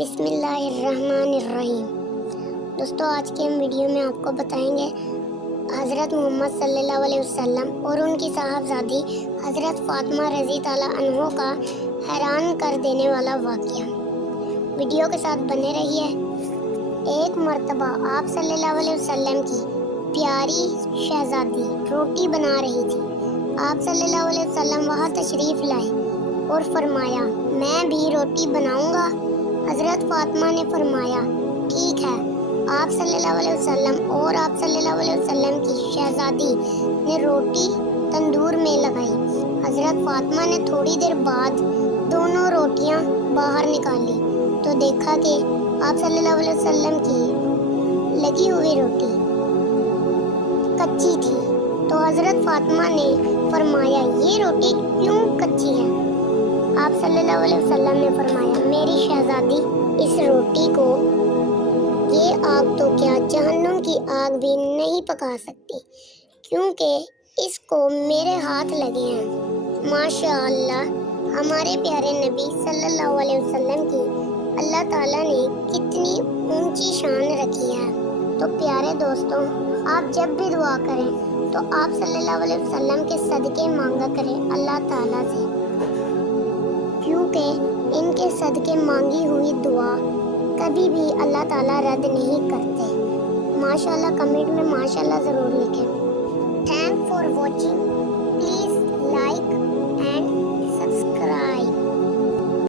بسم اللہ الرحمن الرحیم۔ دوستو آج کے ہم ویڈیو میں آپ کو بتائیں گے حضرت محمد صلی اللہ علیہ وسلم اور ان کی صاحبزادی حضرت فاطمہ رضی تعالیٰ عنہ کا حیران کر دینے والا واقعہ۔ ویڈیو کے ساتھ بنے رہیے۔ ایک مرتبہ آپ صلی اللہ علیہ وسلم کی پیاری شہزادی روٹی بنا رہی تھی۔ آپ صلی اللہ علیہ وسلم وہاں تشریف لائے اور فرمایا میں بھی روٹی بناؤں گا۔ حضرت فاطمہ نے فرمایا ٹھیک ہے۔ آپ صلی اللہ علیہ وسلم اور آپ صلی اللہ علیہ وسلم کی شہزادی نے روٹی تندور میں لگائی۔ حضرت فاطمہ نے تھوڑی دیر بعد دونوں روٹیاں باہر نکالی تو دیکھا کہ آپ صلی اللہ علیہ وسلم کی لگی ہوئی روٹی کچی تھی۔ تو حضرت فاطمہ نے فرمایا یہ روٹی کیوں کچی ہے؟ آپ صلی اللہ علیہ وسلم نے فرمایا میری شہزادی اس روٹی کو یہ آگ تو کیا جہنم کی آگ بھی نہیں پکا سکتی، کیونکہ اس کو میرے ہاتھ لگے ہیں۔ ماشاء اللہ، ہمارے پیارے نبی صلی اللہ علیہ وسلم کی اللہ تعالیٰ نے کتنی اونچی شان رکھی ہے۔ تو پیارے دوستوں، آپ جب بھی دعا کریں تو آپ صلی اللہ علیہ وسلم کے صدقے مانگا کریں اللہ تعالیٰ سے، کیونکہ ان کے صدقے مانگی ہوئی دعا کبھی بھی اللہ تعالیٰ رد نہیں کرتے۔ ماشاءاللہ کمنٹ میں ماشاءاللہ ضرور لکھیں۔ Thank for watching.